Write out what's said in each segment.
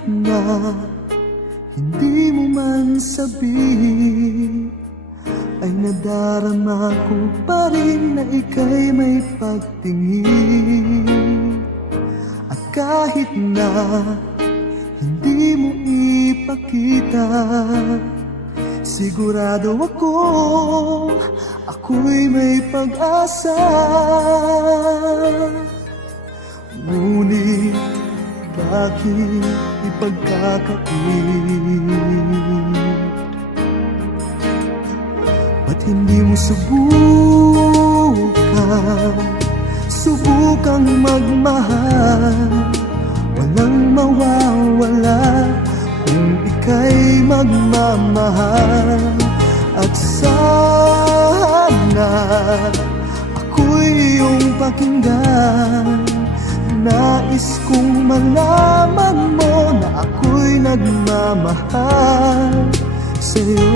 kahit na hindi mo man sabihin, ay nadarama ko pa rin na ika'y may pagtingin. At kahit na hindi mo ipakita, sigurado ako'y may pag-asa. Ngunit bakit ipagkakait? Ba't hindi mo subukang magmahal? Walang mawawala kung ika'y magmamahal. At sana ako'y iyong pakinggan. Nais kong malaman mo na ako'y nagmamahal sa'yo.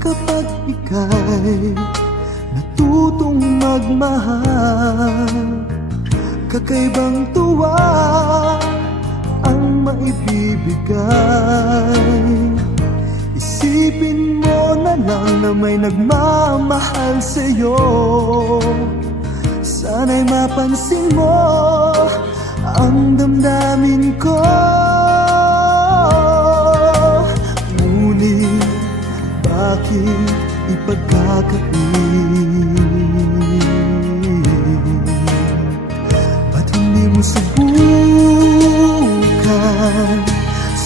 Kapag ika'y natutong magmahal, kakaibang tuwa ang maibibigay. Isipin mo na lang na may nagmamahal sa'yo. Sana'y mapansin mo ang damdamin ko. Ngunit bakit ipagkakait?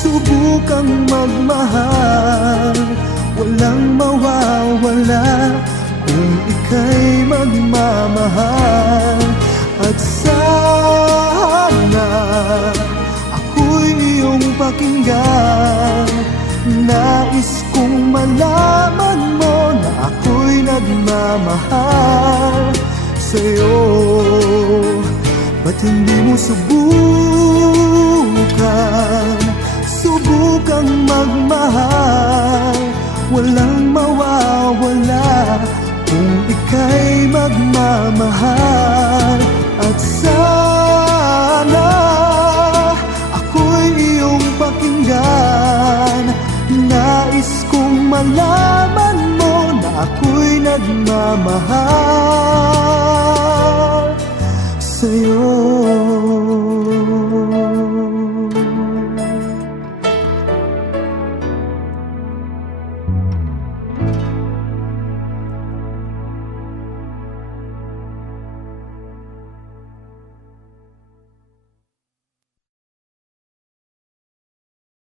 Subukang magmahal. Walang mawawala kung ika'y magmamahal. At sana ako'y iyong pakinggan. Nais kong malaman mo na ako'y nagmamahal sa'yo. Ba't hindi mo subukang magmahal? Walang mawawala kung ika'y magmamahal. At sana ako'y iyong pakinggan. Nais kong malaman mo na ako'y nagmamahal